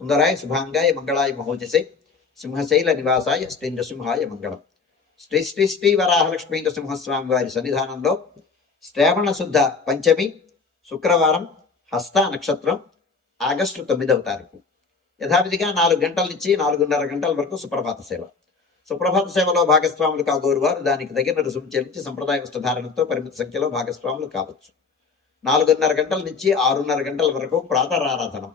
సుందరాయ శుభాంగాయ మంగళాయ మహోజసే సింహశైల నివాసాయ శ్రీ నృసింహాయ మంగళం శ్రీ శ్రీ శ్రీ వరాహలక్ష్మీ నృసింహస్వామి వారి సన్నిధానంలో శ్రావణ శుద్ధ పంచమి శుక్రవారం హస్త నక్షత్రం ఆగస్టు తొమ్మిదవ తారీఖు యథావిధిగా నాలుగు గంటల నుంచి నాలుగున్నర గంటల వరకు సుప్రభాత సేవ. సుప్రభాత సేవలో భాగస్వాములు కాగోరు వారు దానికి తగిన రుసుము చెల్లించి సంప్రదాయ వస్త్రధారణతో పరిమిత సంఖ్యలో భాగస్వాములు కావచ్చు. నాలుగున్నర గంటల నుంచి ఆరున్నర గంటల వరకు ప్రాతరారాధనం.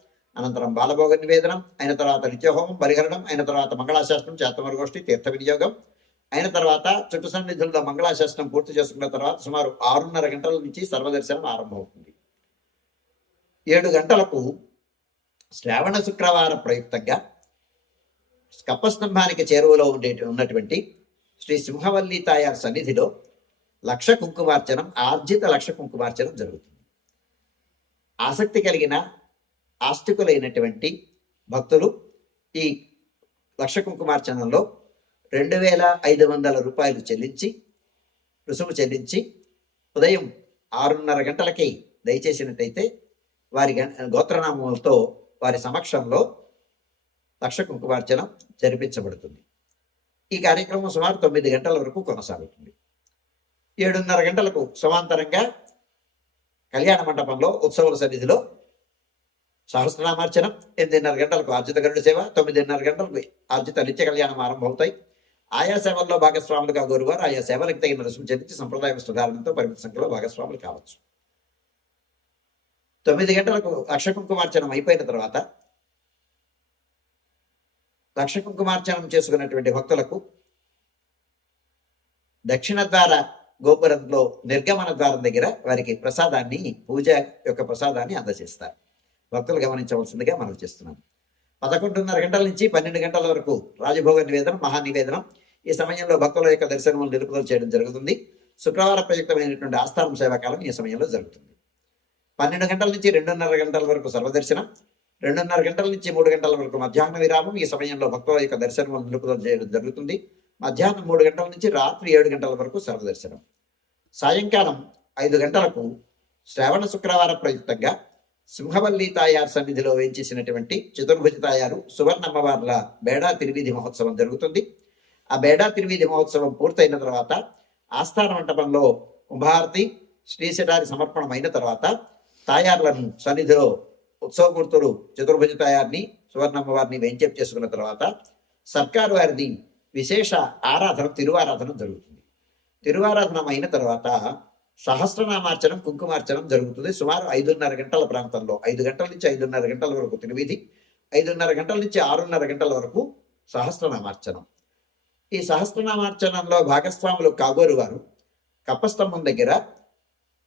అనంతరం బాలభోగ నివేదనం అయిన తర్వాత నిత్యహోమం పరిహరణం అయిన తర్వాత మంగళాశాస్త్రం చేతమరగోష్ఠి తీర్థ వినియోగం అయిన తర్వాత చుట్టు సన్నిధుల్లో మంగళాశాస్త్రం పూర్తి చేసుకున్న తర్వాత సుమారు ఆరున్నర గంటల నుంచి సర్వదర్శనం ఆరంభమవుతుంది. ఏడు గంటలకు శ్రావణ శుక్రవారం ప్రయుక్తంగా కప్పస్తంభానికి చేరువలో ఉండే ఉన్నటువంటి శ్రీ సింహవల్లి తాయార్ సన్నిధిలో లక్ష కుంకుమార్చనం ఆర్జిత లక్ష కుంకుమార్చనం జరుగుతుంది. ఆసక్తి కలిగిన ఆస్తికులైనటువంటి భక్తులు ఈ లక్ష కుంకుమార్చనలో రెండు వేల ఐదు వందల రూపాయలు చెల్లించి రుసుము చెల్లించి ఉదయం ఆరున్నర గంటలకి దయచేసినట్టయితే వారి గోత్రనామములతో వారి సమక్షంలో లక్ష కుంకుమార్చనం జరిపించబడుతుంది. ఈ కార్యక్రమం సుమారు తొమ్మిది గంటల వరకు కొనసాగుతుంది. ఏడున్నర గంటలకు సమాంతరంగా కళ్యాణ మండపంలో ఉత్సవాల సన్నిధిలో సహస్రనామార్చనం ఎనిమిదిన్నర గంటలకు ఆర్జిత గరుడు సేవ తొమ్మిదిన్నర గంటలకు ఆర్జిత నిత్య కళ్యాణం ఆరంభమవుతాయి. ఆయా సేవల్లో భాగస్వాములుగా గురువారు ఆయా సేవలకు తగిన రుసుము చెల్లించి సంప్రదాయ సుధారణతో పరిమిత సంఖ్యలో భాగస్వాములు కావచ్చు. తొమ్మిది గంటలకు లక్ష కుంకుమార్చనం అయిపోయిన తర్వాత లక్ష కుంకుమార్చనం చేసుకున్నటువంటి భక్తులకు దక్షిణ ద్వార గోపురంలో నిర్గమన ద్వారం దగ్గర వారికి ప్రసాదాన్ని పూజ యొక్క ప్రసాదాన్ని అందజేస్తారు. భక్తులు గమనించవలసిందిగా మనం చేస్తున్నాం పదకొండున్నర గంటల నుంచి పన్నెండు గంటల వరకు రాజభోగ నివేదనం మహానివేదనం ఈ సమయంలో భక్తుల యొక్క దర్శనం నిలుపుదల చేయడం జరుగుతుంది. శుక్రవార ప్రయుక్తమైనటువంటి ఆస్థానం సేవాకాలం ఈ సమయంలో జరుగుతుంది. పన్నెండు గంటల నుంచి రెండున్నర గంటల వరకు సర్వదర్శనం రెండున్నర గంటల నుంచి మూడు గంటల వరకు మధ్యాహ్న విరామం. ఈ సమయంలో భక్తుల యొక్క దర్శనం నిలుపుదల చేయడం జరుగుతుంది. మధ్యాహ్నం మూడు గంటల నుంచి రాత్రి ఏడు గంటల వరకు సర్వదర్శనం. సాయంకాలం ఐదు గంటలకు శ్రావణ శుక్రవార ప్రయుక్తంగా సింహవల్లి తాయారు సన్నిధిలో వేయించేసినటువంటి చతుర్భుజ తాయారు సువర్ణమ్మవార్ల బేడా తిరువీధి మహోత్సవం జరుగుతుంది. ఆ బేడా తిరువీధి మహోత్సవం పూర్తయిన తర్వాత ఆస్థాన మంటపంలో కుంభారతి శ్రీశటారి సమర్పణం అయిన తర్వాత తాయార్లను సన్నిధిలో ఉత్సవమూర్తులు చతుర్భుజ తాయారిని సువర్ణమ్మవారిని వేంచేపు చేసుకున్న తర్వాత సర్కారు వారిది విశేష ఆరాధన తిరువారాధన జరుగుతుంది. తిరువారాధనం అయిన తర్వాత సహస్రనామార్చనం కుంకుమార్చనం జరుగుతుంది. సుమారు ఐదున్నర గంటల ప్రాంతంలో ఐదు గంటల నుంచి ఐదున్నర గంటల వరకు తినివిధి ఐదున్నర గంటల నుంచి ఆరున్నర గంటల వరకు సహస్రనామార్చనం. ఈ సహస్రనామార్చనంలో భాగస్వాములు కాబోరు వారు. కప్పస్తంభం దగ్గర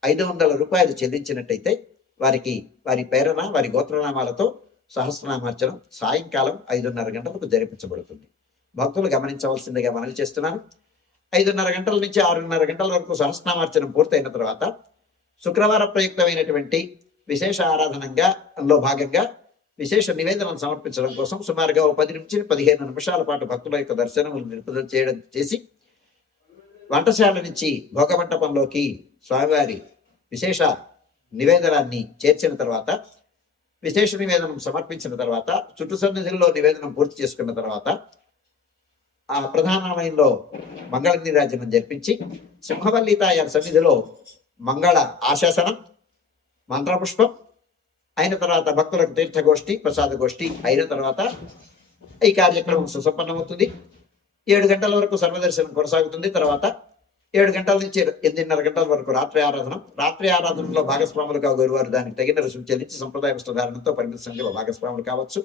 ఐదు వందల రూపాయలు చెల్లించినట్టయితే వారికి వారి పేరన వారి గోత్రనామాలతో సహస్రనామార్చనం సాయంకాలం ఐదున్నర గంటలకు జరిపించబడుతుంది. భక్తులు గమనించవలసిందిగా మనవి చేస్తున్నాను. ఐదున్నర గంటల నుంచి ఆరున్నర గంటల వరకు సహస్రనామార్చనం పూర్తయిన తర్వాత శుక్రవార ప్రయుక్తమైనటువంటి విశేష ఆరాధనంగా లో భాగంగా విశేష నివేదనను సమర్పించడం కోసం సుమారుగా ఓ పది నుంచి పదిహేను నిమిషాల పాటు భక్తుల యొక్క దర్శనం నిలుపుదల చేయడం చేసి వంటశాల నుంచి భోగమంటపంలోకి స్వామివారి విశేష నివేదనాన్ని చేర్చిన తర్వాత విశేష నివేదనం సమర్పించిన తర్వాత చుట్టు సన్నిధిలో నివేదనం పూర్తి చేసుకున్న తర్వాత ఆ ప్రధానాలయంలో మంగళ నీరాజనం జరిపించి సింహవల్లితాయ సన్నిధిలో మంగళ ఆశాసనం మంత్రపుష్పం అయిన తర్వాత భక్తులకు తీర్థగోష్ఠి ప్రసాద గోష్ఠి అయిన తర్వాత ఈ కార్యక్రమం సుసంపన్నమవుతుంది. ఏడు గంటల వరకు సర్వదర్శనం కొనసాగుతుంది. తర్వాత ఏడు గంటల నుంచి ఎనిమిదిన్నర గంటల వరకు రాత్రి ఆరాధన. రాత్రి ఆరాధనలో భాగస్వాములుగా గురువారు. దానికి తగిన రుసుము చెల్లించి సంప్రదాయ వస్త్రధారణతో పరిమిత సంఖ్యలో భాగస్వాములు కావచ్చు.